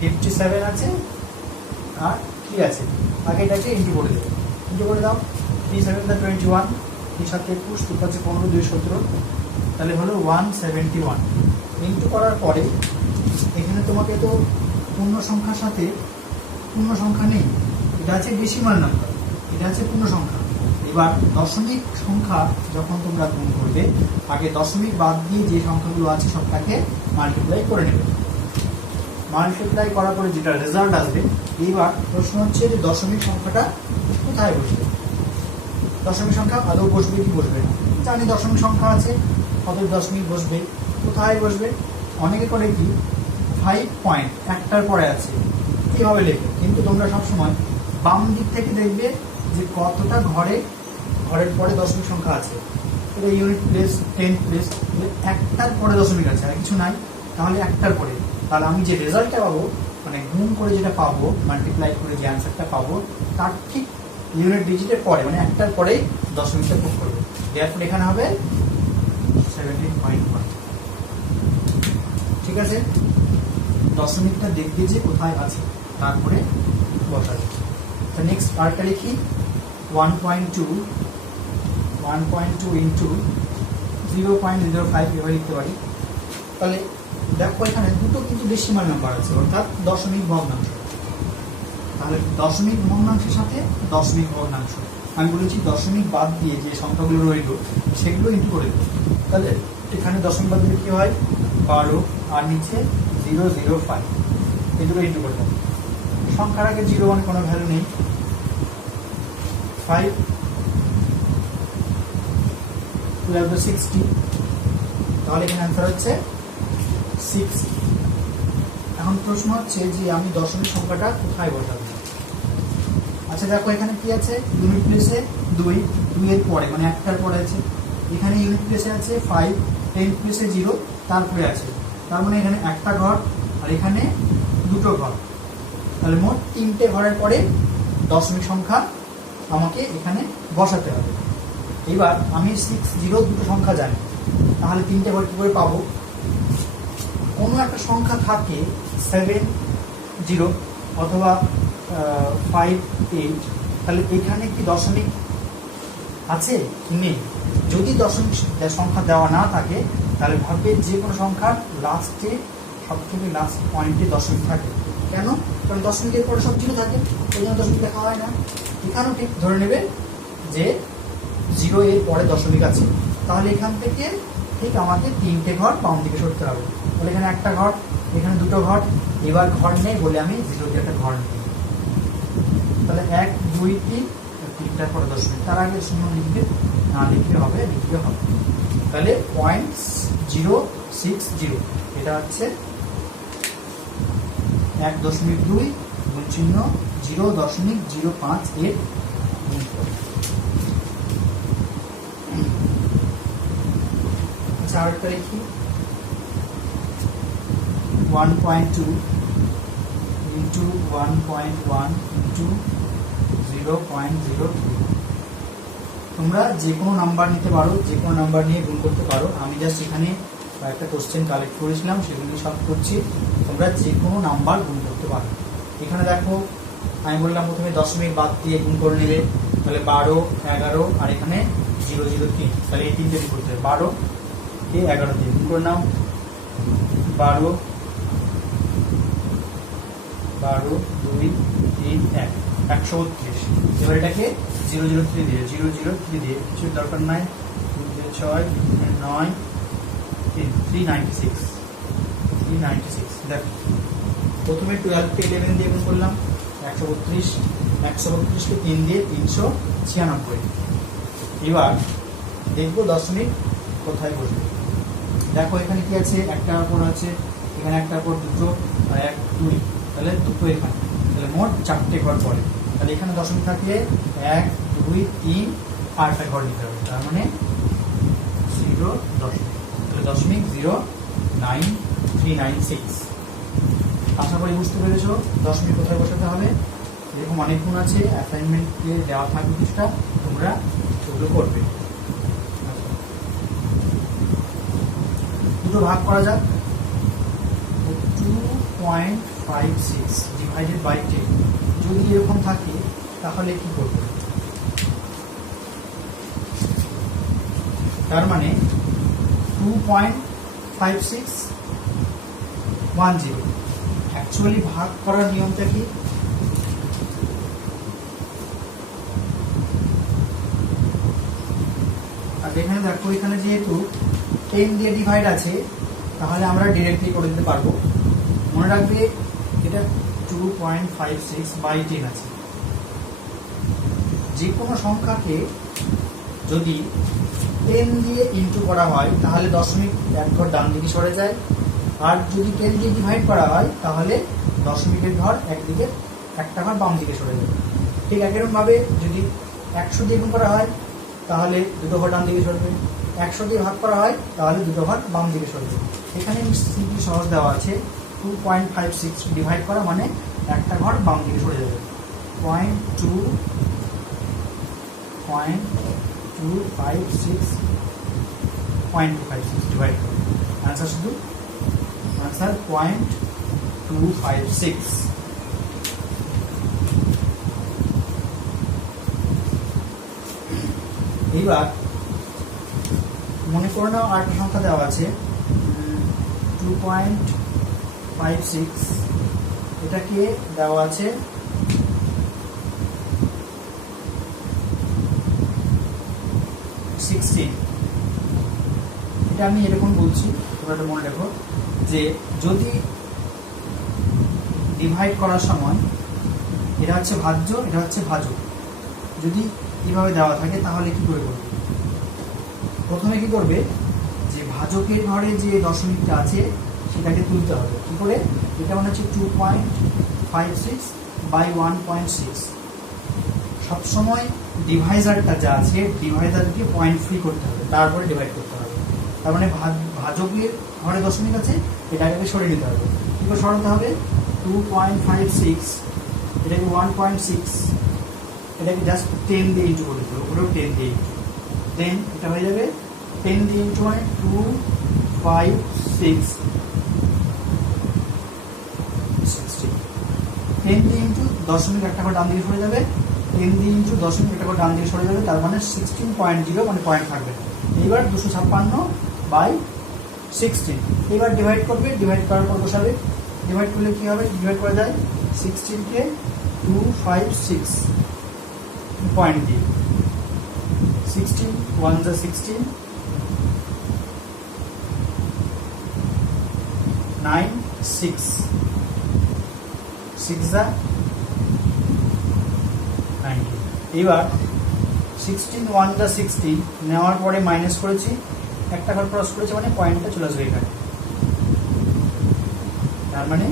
57 আছে আর 3 আছে, আগে এটাকে ইন্টু করে দেবো। ইন্টু করে দাও, 3 7 21, 3 7 21, 2 5 15, 2 17, তাহলে হলো 171। ইন্টু করার পরে এখানে তোমাকে তো পূর্ণ সংখ্যার সাথে পূর্ণ সংখ্যা নেই, এটা আছে ডেসিমাল নাম্বার, এটা আছে পূর্ণ সংখ্যা। এবার দশমিক সংখ্যা যখন তোমরা গুণ করবে, আগে দশমিক বাদ দিয়ে যে সংখ্যাগুলো আছে সবটাকে মাল্টিপ্লাই করে নেবে। মাল্টিপ্লাই করার পরে যেটা রেজাল্ট আসবে, এইবার প্রশ্ন হচ্ছে যে দশমিক সংখ্যাটা কোথায় বসবে। দশমিক সংখ্যা আদৌ বসবে কি বসবে না, জানি দশমিক সংখ্যা আছে, কত দশমিক বসবে, কোথায় বসবে। অনেকে করে কি 5 পয়েন্ট একটার পরে আছে, কীভাবে লেখে, কিন্তু তোমরা সবসময় বাম দিক থেকে দেখবে যে কতটা ঘরের পরে দশমিক সংখ্যা আছে। এটা ইউনিট প্লেস, 10 প্লেস, একটার পরে দশমিক আছে, আর কিছু নাই, তাহলে একটার পরে। তাহলে আমি যে রেজাল্টটা পাবো, মানে গুণ করে যেটা পাবো, মাল্টিপ্লাই করে যে অ্যান্সারটা পাবো, তার ঠিক ইউনিট ডিজিটের পরে, মানে একটার পরেই দশমিকটা যোগ করবে। এরপর এখানে হবে 17.1। ঠিক আছে, দশমিকটা দেখবে যে কোথায় আছে, তারপরে বসাবে। তো নেক্সট আরেকটা লিখি, 1.2 ইন্টু 0.05 এভাবে লিখতে পারি। তাহলে দেখো এখানে দুটো কিন্তু ডেসিমাল নাম্বার আছে, অর্থাৎ দশমিক ভগ্নাংশ। তাহলে দশমিক ভগ্নাংশের সাথে দশমিক ভগ্নাংশ, আমি বলেছি দশমিক বাদ দিয়ে যে সংখ্যাগুলো রইল সেগুলো ইন্টু করে দেবো। তাহলে এখানে দশমিক বাদ দিলে কি হয়, 12, আর নিচে 005, এই দুটো ইন্টু করে দেবো। সংখ্যার আগে 0 কোনো ভ্যালু নেই, 5 60, তাহলে এখানে অ্যান্সার হচ্ছে 60। এখন প্রশ্ন হচ্ছে যে আমি দশমিক সংখ্যাটা কোথায় বসাবো। আচ্ছা দেখো এখানে কি আছে, ইউনিট প্লেসে 2 এর পরে, মানে একটার পরে আছে। এখানে ইউনিট প্লেসে আছে 5, 10 প্লেসে 0, তারপরে আছে, তার মানে এখানে একটা ঘর আর এখানে দুটো ঘর, তাহলে মোট 3টে ঘরের পরে দশমিক সংখ্যা আমাকে এখানে বসাতে হবে। এবার আমি 6 0 দুটো সংখ্যা জানি, তাহলে 3টে ঘর কী করে পাবো। কোনো একটা সংখ্যা থাকে 7 0 অথবা 5 8, তাহলে এখানে কি দশমিক আছে কি নেই। যদি দশমিক সংখ্যা দেওয়া না থাকে, তাহলে ভাববে যে কোনো সংখ্যার লাস্টে, সব থেকে লাস্ট পয়েন্টে দশমিক থাকে। কেন, কারণ দশমিকের পরে সব 0 থাকে, এই জন্য দশমিক দেখা হয় না। এখানেও ঠিক ধরে নেবে যে 0 এর পরে দশমিক আছে, তাহলে এখান থেকে ঠিক আমাকে 3টে ঘর বাম দিকে সরতে হবে। তাহলে এখানে একটা ঘর, এখানে দুটো ঘর, এবার ঘর নেই বলে আমি 0 দিয়ে একটা ঘর নিই। তাহলে 1 2 3, 3টার পরে দশমিক, তার আগে শূন্য লিখবে না, লিখলে হবে, লিখলে হবে। তাহলে 0.060, এটা হচ্ছে 1.2 গুণ চিহ্ন 0.05 এর গুণফল। আচ্ছা আরেকটা লিখি, 1.2 ইন্টু 1.1 ইন্টু 0.03। তোমরা যে কোনো নাম্বার নিতে পারো, যে কোনো নাম্বার নিয়ে গুণ করতে পারো। আমি জাস্ট এখানে একটা কোশ্চেন কালেক্ট করেছিলাম, সেগুলি সলভ করছি। তোমরা যে কোনো নাম্বার গুণ করতে পারো। এখানে দেখো আমি বললাম প্রথমে দশমিক বাদ দিয়ে গুণ করে নেবে, তাহলে 12 11, আর এখানে 003, তাহলে এই 3টে গুণ করতে হবে। 12 কে 11 দিয়ে গুণ করে নাও, 12 12 2 3 1, 132। এবার এটাকে 003 দিয়ে 003 দিয়ে কিছু দরকার নাই, 6 9 396। দেখো প্রথমে 12 কে 11 দিয়ে গুণ করলাম, 132, 132 কে 3 দিয়ে 396। এবার দেখবো দশমিক কোথায় বসবে। দেখো এখানে কি আছে, একটার পর আছে, এখানে একটার পর দুটো, আর 1 2, তাহলে দুটো এখানে, তাহলে মোট 4টে ঘর পড়ে। তাহলে এখানে দশমিক থাকলে 1 2 3, আর একটা ঘর নিতে হবে, তার মানে 0 দশমিক, তাহলে দশমিক 09396। আশা করি বুঝতে পেরেছো দশমিক কোথায় বসাতে হবে। এরকম অনেক গুণ আছে, অ্যাসাইনমেন্টে দেওয়া থাকবে কিছুটা, তোমরা ওগুলো করবে। দুটো ভাগ করা যাক, 2.4 2.56 ডিভাইডেড বাই 10 যদি এরকম থাকে তাহলে কি করব? তার মানে 2.5610 অ্যাকচুয়ালি ভাগ করার নিয়মটা কি? আর এখানে দেখো, এখানে যেহেতু 10 দিয়ে ডিভাইড আছে তাহলে আমরা ডিরেক্টলি করে দিতে পারবো। মনে রাখবে এটা 2.56/10 আছে। যে কোনো সংখ্যাকে যদি 10 দিয়ে ইনটু করা হয় তাহলে দশমিক এক ঘর ডান দিকে সরে যায়, আর যদি 10 দিয়ে ডিভাইড করা হয় তাহলে দশমিকের ঘর একদিকে একটা ঘর বাম দিকে সরে যাবে। ঠিক একইরকম ভাবে যদি 100 দিয়ে গুণ করা হয় তাহলে দুটো ঘর ডান দিকে সরবে, 100 দিয়ে ভাগ করা হয় তাহলে দুটো ঘর বাম দিকে সরবে। এখানে সিম্পলি সহজ দেওয়া আছে, 2.56 ডিভাইড করা মানে একটা ঘর বাম দিকে সরে যাবে। 0.256 ডিভাইড করে আনসার শুধু আনসার 0.256। এইবার মনে করে নাও আরেকটা সংখ্যা দেওয়া আছে 2.56, এটাকে দেওয়া আছে 16। এটা আমি এরকম বলছি, তোমরা এটা মনে রাখো যে যদি ডিভাইড করার সময় এটা হচ্ছে ভাজ্য, এটা হচ্ছে ভাজক, যদি এইভাবে দেওয়া থাকে তাহলে কি করে করবে? প্রথমে কি করবে, যে ভাজকের ঘরে যে দশমিকটা আছে সেটাকে তুলতে হবে। কি করে? এটা মানে হচ্ছে 2.56/1.6। সবসময় ডিভাইজারটা যা আছে ডিভাইজারকে পয়েন্ট ফ্রি করতে হবে, তারপরে ডিভাইড করতে হবে। তার মানে ভাজকের ঘরে দশমিক আছে, এটাকে সরিয়ে নিতে হবে। কি করে সরাতে হবে? 2.56 এটাকে 1.6, এটাকে জাস্ট 10 দিয়ে ইন্টু করে দিতে হবে, ওটাও 10 দিয়ে ইন্টু, দেন এটা হয়ে যাবে 10 দিয়ে ইন্টু মানে 256 60। 10 দিয়ে ইন্টু দশমিক একটা করে ডান দিকে সরে যাবে, 10 দিয়ে ইন্টু দশমিক একটা করে ডান দিকে সরে যাবে, তার মানে 16.0 মানে পয়েন্ট থাকবে। এইবার 256/16। এবার ডিভাইড করবে, ডিভাইড করার পর বসাবে। ডিভাইড করলে কি হবে? ডিভাইড করা যায় 16কে 256 পয়েন্ট দিয়ে, 16 1 যা 16, 9 6 6 যা 19। এবার 16 1 যা 16 নেওয়ার পরে মাইনাস করেছি, একটা ঘর ক্রস করেছে মানে পয়েন্টটা চলে আসবে এখানে, তার মানে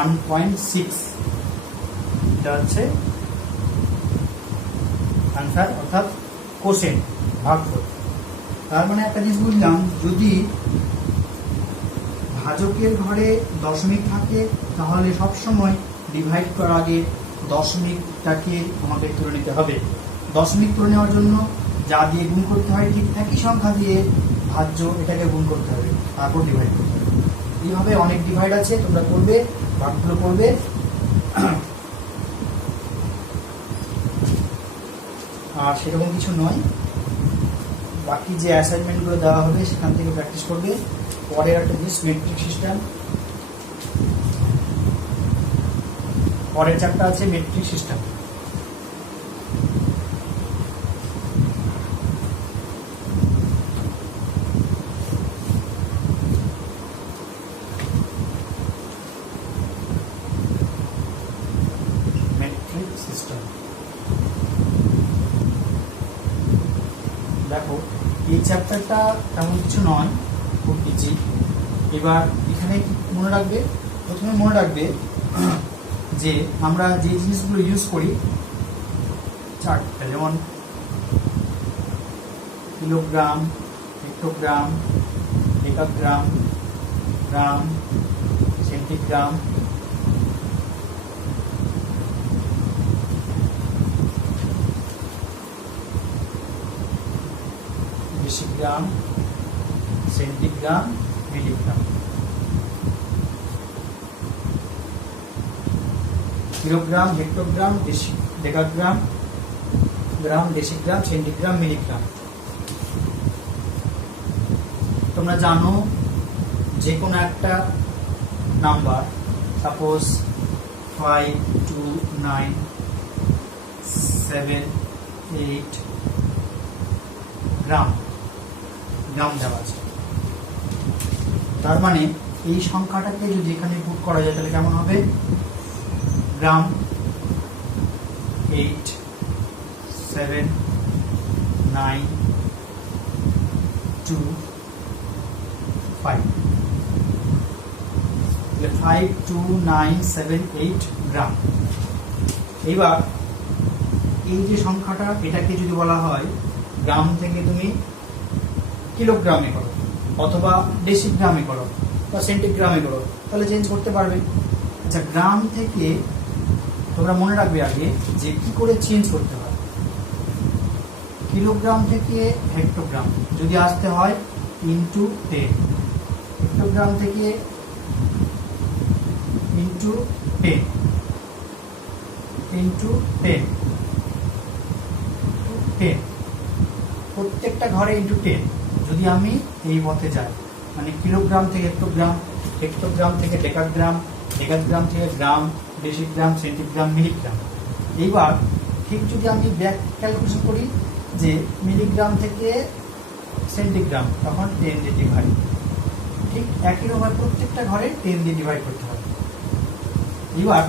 1.6 এটা হচ্ছে আনসার, অর্থাৎ কোসেন্ট ভাগফল। তার মানে একটা জিনিস বুঝলাম, যদি ভাজকের ঘরে দশমিক থাকে তাহলে সবসময় ডিভাইড করার আগে দশমিকটাকে আমাদের তুলে নিতে হবে। দশমিক তুলে নেওয়ার জন্য যা দিয়ে গুণ করতে হয় ঠিক একই সংখ্যা দিয়ে ভাজ্য এটাকে গুণ করতে হবে, তারপর ডিভাইড করতে হবে। এইভাবে অনেক ডিভাইড আছে, তোমরা করবে, ভাগগুলো করবে। আর সেরকম কিছু নয়, বাকি যে অ্যাসাইনমেন্টগুলো দেওয়া হবে সেখান থেকে প্র্যাকটিস করবে। পরের একটা জিনিস মেট্রিক সিস্টেম, পরের চ্যাপ্টার আছে মেট্রিক সিস্টেম। মেট্রিক সিস্টেম দেখো, এই চ্যাপ্টারটা তেমন কিছু নয়, খুব ইজি। এবার এখানে মনে রাখবে, প্রথমে মনে রাখবে যে আমরা যে জিনিসগুলো ইউজ করি চারটা, যেমন kilogram, hectogram, decagram, gram, centigram, decigram, centigram, milligram. Kilogram, hectogram, decagram, gram, decigram, centigram, milligram. তোমরা জানো যে কোনো একটা নাম্বার, সাপোজ 5, 2, 9, 7, 8 গ্রাম দেওয়া আছে। তার মানে এই সংখ্যাটাকে যদি এখানে পুট করা যায় তাহলে কেমন হবে? গ্রাম 8, 7, 9, 2, 5, 5, 2, 9, 7, 8 গ্রাম। এইবার এই যে সংখ্যাটা, এটাকে যদি বলা হয় গ্রাম থেকে তুমি কিলোগ্রামে করো অথবা ডেসিগ্রামে করো বা সেন্টিগ্রামে করো, তাহলে চেঞ্জ করতে পারবে। আচ্ছা, গ্রাম থেকে তোমরা মনে রাখবে আগে যে কি করে চেঞ্জ করতে হয়। কিলোগ্রাম থেকে হেক্টোগ্রাম যদি আসতে হয় ইন্টু 10, হেক্টোগ্রাম থেকে ইন্টু 10, ইন্টু 10, 10, প্রত্যেকটা ঘরে ইন্টু 10 যদি আমি এই পথে যাই, মানে কিলোগ্রাম থেকে হেক্টোগ্রাম, হেক্টোগ্রাম থেকে ডেকাগ্রাম, ডেকাগ্রাম থেকে গ্রাম, ডেসিগ্রাম, সেন্টিগ্রাম, মিলিগ্রাম। এইবার ঠিক যদি আমি ব্যাক ক্যালকুলেশন করি যে মিলিগ্রাম থেকে সেন্টিগ্রাম, তখন 10 দিয়ে ডিভাইড। ঠিক একই রকম প্রত্যেকটা ঘরে 10 দিয়ে ডিভাইড করতে হবে। এবার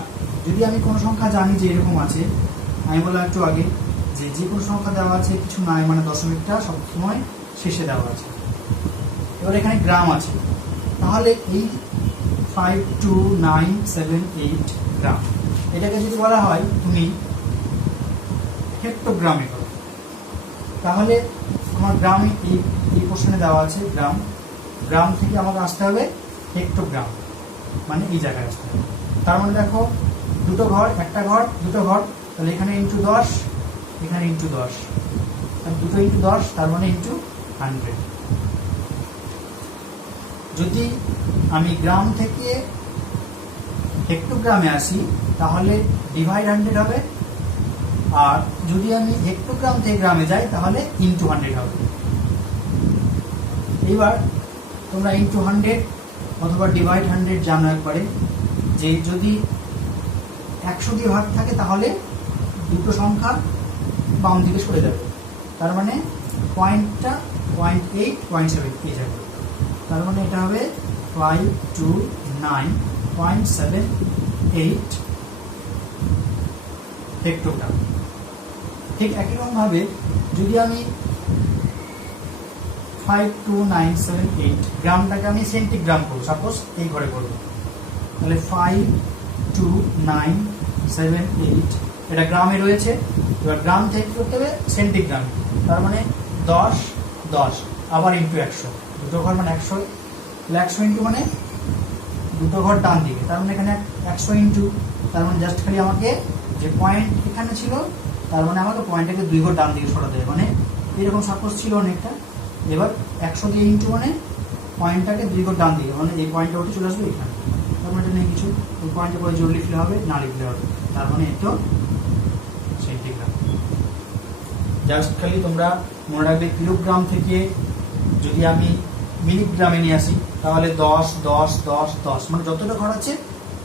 যদি আমি কোনো সংখ্যা জানি যে এরকম আছে, আমি বললাম একটু আগে যে কোনো সংখ্যা দেওয়া আছে কিছু নাই, মানে দশমিকটা সবসময় শেষে দেওয়া আছে। এবার এখানে গ্রাম আছে, তাহলে এই 5, 2, 9, 7, 8 গ্রাম, এটাকে যদি বলা হয় তুমি হেক্টোগ্রামে করো, তাহলে আমার গ্রামে এই কোশ্চেনে দেওয়া আছে গ্রাম, গ্রাম থেকে আমাকে আসতে হবে হেক্টোগ্রাম, মানে এই জায়গায় আসতে হবে। তার মানে দেখো দুটো ঘর, একটা ঘর, দুটো ঘর, তাহলে এখানে ইন্টু 10, এখানে ইন্টু 10, দুটো ইন্টু 10, তার মানে ইন্টু 100। যদি আমি গ্রাম থেকে হেক্টোগ্রামে আসি তাহলে ডিভাইড 100 হবে, আর যদি আমি হেক্টোগ্রাম থেকে গ্রামে যাই তাহলে ইন্টু 100 হবে। এবার তোমরা ইন্টু 100 অথবা ডিভাইড 100 জানো একবারে, যে যদি 100 দিয়ে ভাগ থাকে তাহলে দুটো সংখ্যা বাম দিকে সরে যাবে, তার মানে পয়েন্টটা 0.8, 0.7 এই যাবে। তার মানে এটা হবে 529.78 হেক্টোগ্রাম। ঠিক একই রকম ভাবে যদি আমি 52978 গ্রামটাকে আমি সেন্টিগ্রাম করবো, সাপোজ এই ঘরে করবো, তাহলে 52978 এটা গ্রামে রয়েছে। এবার গ্রাম থেকে করতে হবে সেন্টিগ্রাম, তার মানে 10, 10 আবার ইন্টু 100, দুটো ঘর মানে 100, 100 ইন্টু মানে দুটো ঘর ডান দিকে, তার মানে এখানে 100 ইন্টু, তার মানে জাস্ট খালি আমাকে যে পয়েন্ট এখানে ছিল, তার মানে আমাকে পয়েন্টটাকে 2 ঘর ডান দিকে সরাতে হবে, মানে এরকম সাপোজ ছিল অনেকটা। এবার 100 দিয়ে ইন্টু মানে পয়েন্টটাকে 2 ঘর ডান দিকে, মানে এই পয়েন্টটা উঠে চলে আসবে এখানে, তার মানে এটা নেই কিছু, ওই পয়েন্টে করে জোর লিখলে হবে, না লিখলে হবে, তার মানে এটা সেন্টিগ্রাম। জাস্ট খালি তোমরা মনে রাখবে কিলোগ্রাম থেকে যদি আমি মিলিগ্রামে নিয়ে আসি তাহলে 10, 10, 10, 10, মানে যতটা ঘর আছে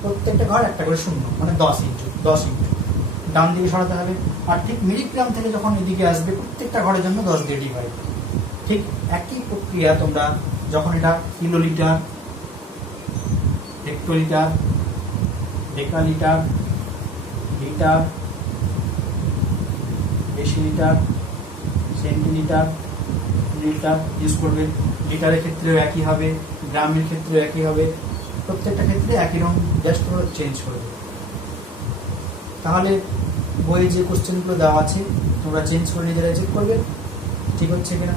প্রত্যেকটা ঘর একটা করে শূন্য, মানে 10 ইন্টু ডান দিকে সরাতে হবে। আর ঠিক মিলিগ্রাম থেকে যখন এদিকে আসবে প্রত্যেকটা ঘরের জন্য 10 দিয়ে ডিভাইড। ঠিক একই প্রক্রিয়া তোমরা যখন এটা kilolitre, hectolitre, decalitre, litre, decilitre, centilitre, litre use করবে। লিটারের ক্ষেত্রেও একই হবে, গ্রামের ক্ষেত্রেও একই হবে, প্রত্যেকটা ক্ষেত্রে একই রকম, জাস্ট করে চেঞ্জ করবে। তাহলে বইয়ে যে কোশ্চেনগুলো দেওয়া আছে তোমরা চেঞ্জ করে নিজেরা চেক করবে ঠিক হচ্ছে কিনা।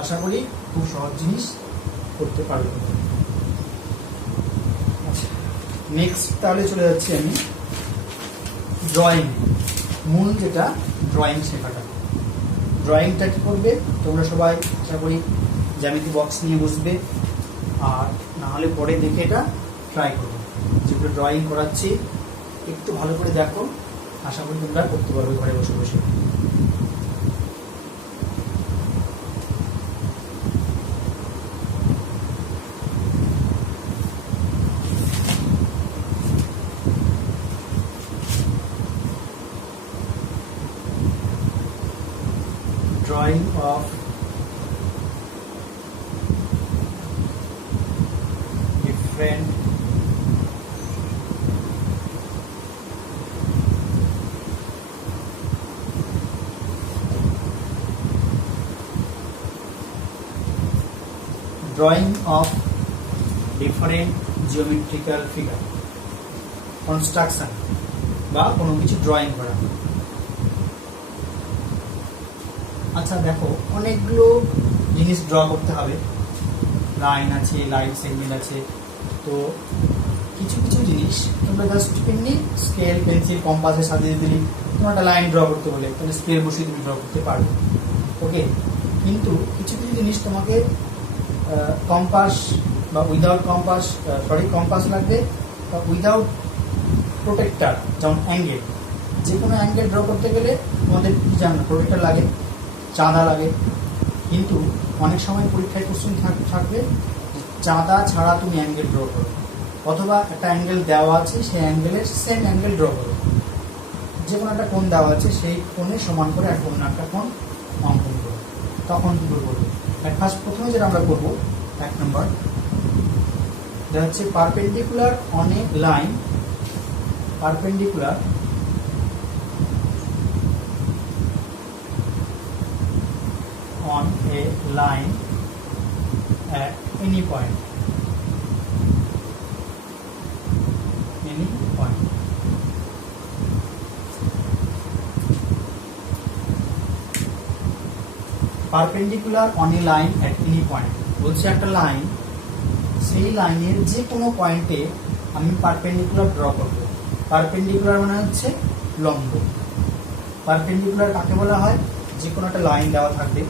আশা করি খুব সহজ জিনিস করতে পারবে। আচ্ছা, নেক্সট তাহলে চলে যাচ্ছি আমি ড্রয়িং, মূল যেটা ড্রয়িং শেখাটা। ড্রয়িংটা কি করবে তোমরা সবাই আশা করি জ্যামিতি বক্স নিয়ে বসবে, আর না হলে পরে দেখে এটা ট্রাই করবে। যেগুলো ড্রয়িং করাচ্ছি একটু ভালো করে দেখো, আশা করি তোমরা করতে পারবে ঘরে বসে বসে। Drawing of different geometrical figure, construction বা কোনো কিছু ড্রয়িং করা। আচ্ছা দেখো, অনেকগুলো জিনিস ড্র করতে হবে, লাইন আছে, লাইন সেগমেন্ট আছে, তো কিছু কিছু জিনিস তোমরা জাস্ট এমনি স্কেল, পেন্সিল, কম্পাসের সাথে দিলি, তোমার একটা লাইন ড্র করতে বলে তাহলে স্কেল বসিয়ে তুমি ড্র করতে পারবে, ওকে। কিন্তু কিছু কিছু জিনিস তোমাকে কম্পাস বা উইদাউট কম্পাস, কম্পাস লাগবে, বা উইদাউট প্রোটেক্টর, যেমন অ্যাঙ্গেল, যে কোনো অ্যাঙ্গেল ড্র করতে গেলে তোমাদের কি জানো, প্রোটেক্টর লাগে, চাঁদা লাগে। কিন্তু অনেক সময় পরীক্ষায় কোশ্চেন থাকবে চাঁদা ছাড়া তুমি অ্যাঙ্গেল ড্র করো, অথবা একটা অ্যাঙ্গেল দেওয়া আছে সেই অ্যাঙ্গেলের সেম অ্যাঙ্গেল ড্র করো, যে কোনো একটা কোণ দেওয়া আছে সেই কোণে সমান করে এক অন্য একটা কোণ অঙ্কন করো। তখন কী করবো, ফার্স্ট প্রথমে যেটা আমরা করবো 1 নম্বর, এটা হচ্ছে perpendicular on a line, perpendicular on a line at any point, perpendicular on a line at any point বলছে একটা লাইন, সেই লাইনের যে কোনো পয়েন্টে আমি পারপেন্ডিকুলার ড্র করব। পারপেন্ডিকুলার মানে হচ্ছে লম্ব। পারপেন্ডিকুলার কাকে বলা হয়, যে কোনো একটা লাইন দেওয়া থাকবে,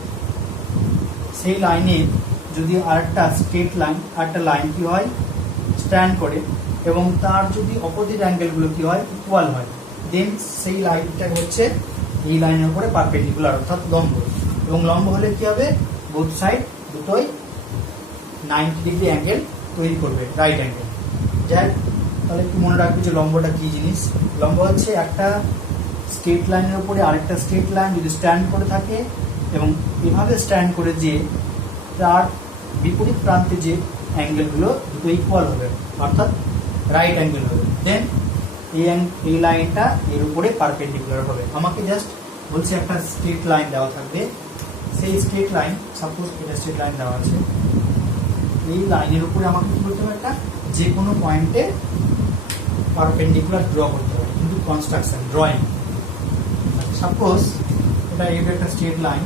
সেই লাইনে যদি আরেকটা স্ট্রেট লাইন, আরেকটা লাইন কি হয়, স্ট্যান্ড করে, এবং তার যদি অপোজিট অ্যাঙ্গেলগুলো কি হয়, ইকুয়াল হয়, দেন সেই লাইনটা হচ্ছে এই লাইনের উপরে পারপেন্ডিকুলার, অর্থাৎ লম্ব। এবং লম্ব হলে কি হবে, বোথ সাইড দুটোই 90 ডিগ্রি অ্যাঙ্গেল তৈরি করবে, রাইট অ্যাঙ্গেল। যাই তাহলে একটু মনে রাখবে যে লম্বটা কি জিনিস। লম্ব হচ্ছে একটা স্ট্রেট লাইনের উপরে আরেকটা স্ট্রেট লাইন যদি স্ট্যান্ড করে থাকে, এবং এভাবে স্ট্যান্ড করে যে তার বিপরীত প্রান্তে যে অ্যাঙ্গেলগুলো দুটো ইকুয়াল হবে, অর্থাৎ রাইট অ্যাঙ্গেল হবে, দেন এই লাইনটা এর উপরে পারপেন্ডিকুলার হবে। আমাকে জাস্ট বলছি একটা স্ট্রেট লাইন দেওয়া থাকবে, সেই স্ট্রেট লাইন, সাপোজ এটা স্ট্রেট লাইন দেওয়া আছে, এই লাইনের উপরে আমাকে কি করতে হবে, একটা যে কোনো পয়েন্টে পারপেন্ডিকুলার ড্র করতে হবে, কিন্তু কনস্ট্রাকশন, ড্রয়িং। সাপোজ এটা একটা স্ট্রেট লাইন,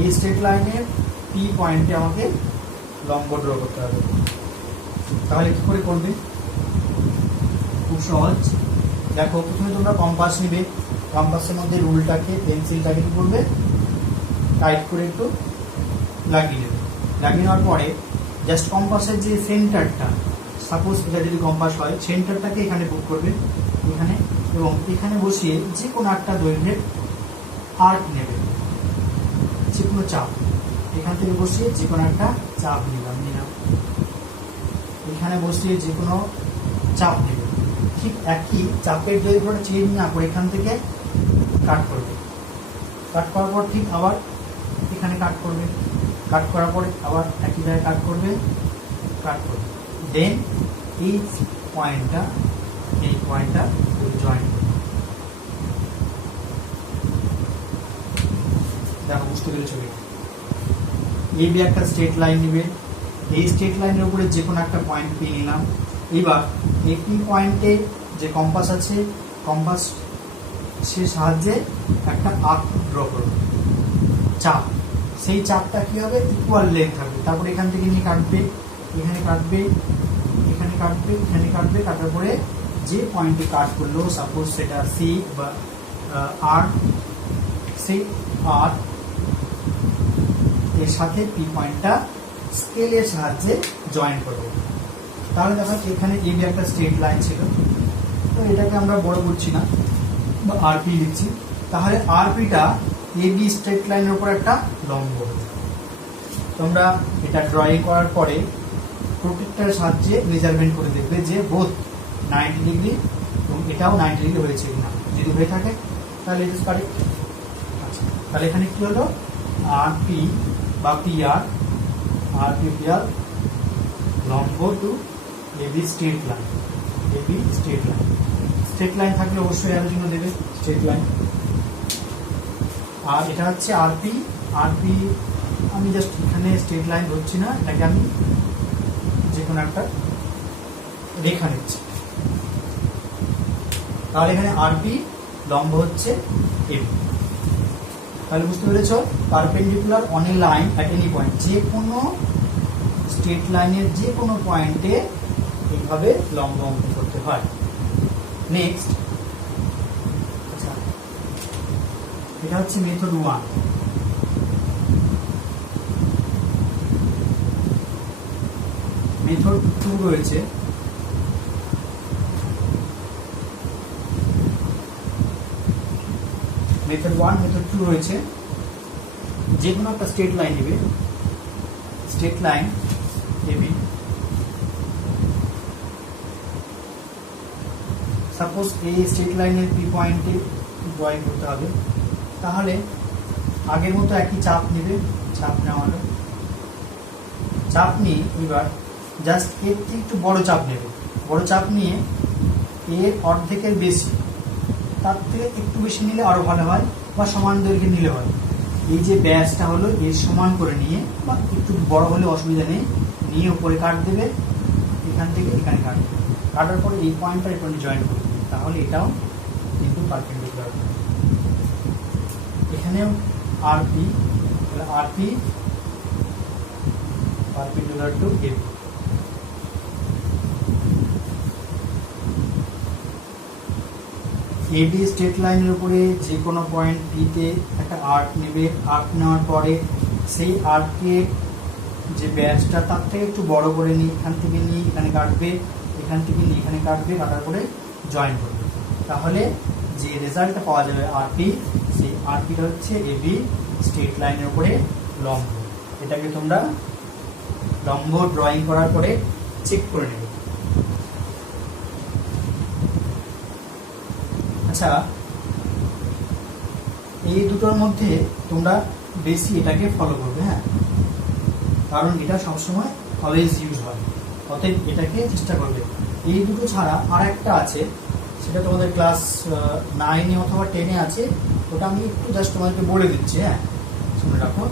এই স্ট্রেট লাইনের পি পয়েন্টে আমাকে লম্ব ড্র করতে হবে। তাহলে কি করে করবে, খুব সহজ। দেখো, প্রথমে তোমরা কম্পাস নিবে, কম্পাসের মধ্যে রুলটাকে, পেন্সিলটাকে কি করবে, টাইট করে একটু লাগিয়ে দেবে। লাগিয়ে নেওয়ার পরে জাস্ট কম্পাসের যে সেন্টারটা, সাপোজ এটা যদি কম্পাস হয়, সেন্টারটাকে এখানে বুক করবে, এখানে, এবং এখানে বসিয়ে যে কোনো একটা দৈর্ঘ্যের আর্ক নেবে, যে কোনো চাপ, এখান থেকে বসিয়ে যে কোনো একটা চাপ নিলাম, এখানে বসিয়ে যে কোনো চাপ নেবে। ঠিক একই চাপের দৈর্ঘ্যটা চেঞ্জ না করে এখান থেকে কাট করবে, কাট করার পর ঠিক আবার এখানে কাট করবে, কাট করার পরে আবার একই জায়গায় কাট করবে, দেন এই পয়েন্টটা জয়েন করবে। দেখো, বুঝতে পেরে চলে, এই বি একটা স্ট্রেট লাইন নিবে, এই স্ট্রেট লাইনের উপরে যে কোনো একটা পয়েন্ট পেয়ে নিলাম। এবার একই পয়েন্টে যে কম্পাস আছে, কম্পাস সে সাহায্যে একটা আর্ক ড্র করবে, চাপ, সেই চাপটা কি হবে, ইকুয়াল লেন্থ থাকবে। তারপরে এখান থেকে নিয়ে কাটবে, এখানে কাটবে, এখানে কাটবে, এখানে কাটবে, কাটার পরে যে পয়েন্টে কাট করলো, সাপোজ সেটা সি বা আর, সেই আর এর সাথে পি পয়েন্টটা স্কেলের সাহায্যে জয়েন করবে। তাহলে দেখা যাচ্ছে এখানে এই একটা স্ট্রেট লাইন ছিল, তো এটাকে আমরা বড় করছি না, আরপি লিখছি। তাহলে আরপিটা এবি স্ট্রেট লাইনের উপর একটা লম্ব। তোমরা এটা ড্রয়িং করার পরে প্রোটেক্টরের সাহায্যে মেজারমেন্ট করে দেখবে যে বোথ 90 ডিগ্রি এবং এটাও 90 ডিগ্রি হয়েছে কিনা। যদি হয়ে থাকে তাহলে ইট ইজ কারেক্ট। আচ্ছা, তাহলে এখানে কি হলো, আরপি বা পিআর, আরপি পিআর লম্ব to AB straight line, AB straight line. Straight line থাকলে অবশ্যই অ্যারো চিহ্ন দেবে, স্ট্রেট লাইন। আর এটা হচ্ছে আরপি, আরপি আমি জাস্ট এখানে স্ট্রেট লাইন ধরছি না, এটাকে আমি যে কোনো একটা রেখা নিচ্ছি। তাহলে এখানে আরপি লম্ব হচ্ছে এবি। তাহলে বুঝতে পেরেছ, perpendicular on a line at any point, যে কোনো স্ট্রেট লাইনের যে কোনো পয়েন্টে এইভাবে লম্ব অঙ্কন করতে হয়। নেক্সট, আচ্ছা, এটা হচ্ছে মেথড 1। মেথড 2 রয়েছে। মেথড 1, মেথড 2 রয়েছে। যে কোনো একটা স্ট্রেট লাইন নেবে, স্ট্রেট লাইন এবি। সাপোজ এই স্ট্রেট লাইনের পি পয়েন্টে ড্রয়িং করতে হবে। তাহলে আগের মতো একই চাপ নেবে, চাপ নেওয়া হলো। চাপ নিয়ে এবার জাস্ট এর থেকে একটু বড় চাপ নেবে। বড় চাপ নিয়ে এর অর্ধেকের বেশি, তার থেকে একটু বেশি নিলে আরো ভালো হয়, বা সমান দৈর্ঘ্যে নিলে হয়। এই যে ব্যাসটা হলো এর সমান করে নিয়ে, বা একটু বড় হলে অসুবিধা নেই, নিয়ে উপরে কাট দেবে, এখান থেকে এখানে কাটবে। কাটার পরে এই পয়েন্টটা এই পয়েন্টে জয়েন করবে, তাহলে এটাও কিন্তু পারপেন্ডিকুলার। এখানেও আরপি, তাহলে RP perpendicular to AB. AB straight লাইনের উপরে যে কোনো পয়েন্ট পিতে একটা আর্ক নেবে। আর্ক নেওয়ার পরে সেই আর্কের যে ব্যাসটা তার থেকে একটু বড় করে নিয়ে এখান থেকে নিয়ে এখানে কাটবে, এখান থেকে নিয়ে এখানে কাটবে, কাটার পরে জয়েন করবে। তাহলে যে রেজাল্টটা পাওয়া যাবে আরপি, সেই আরপিটা হচ্ছে এবি স্ট্রেট লাইনের উপরে লম্ব। এটাকে তোমরা লম্ব ড্রয়িং করার পরে চেক করে নেবে। আচ্ছা, এই দুটোর মধ্যে তোমরা বেশি এটাকে ফলো করবে, হ্যাঁ, কারণ এটা সবসময় অলওয়েজ ইউজ হয়। অতএব এটাকে চেষ্টা করবে। এই দুটো ছাড়া আর একটা আছে, সেটা তোমাদের ক্লাস 9 অথবা 10 আছে, ওটা আমি একটু জাস্ট তোমাদেরকে বলে দিচ্ছি, হ্যাঁ, শুনে রাখো।